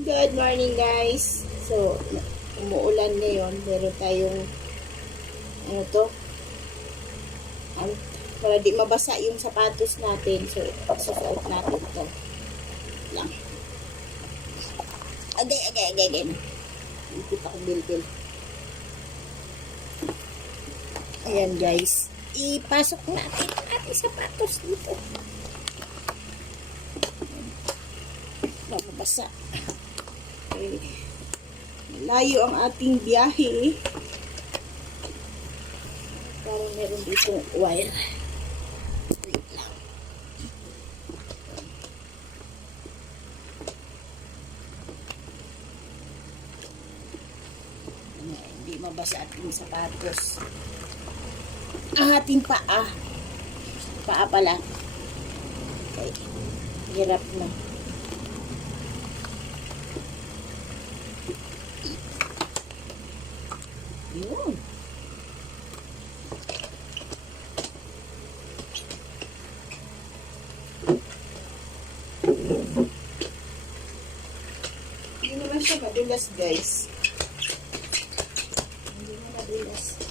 Good morning guys. So, umuulan ngayon. Meron tayong ano to? Para di mabasa yung sapatos natin. So, isusuot natin to. Lang. Agay. Ikot ako bilbil. Ayan guys. Ipasok natin ang ating sapatos dito. Mabasa. Okay. Malayo ang ating biyahe. Parang meron ditong wire. Wait lang. Hindi mabasa ating sapatos. Ang ating paa. Paa pala. Okay. Hirap na. Yun. Hindi naman siya madulas guys. Hindi na madulas.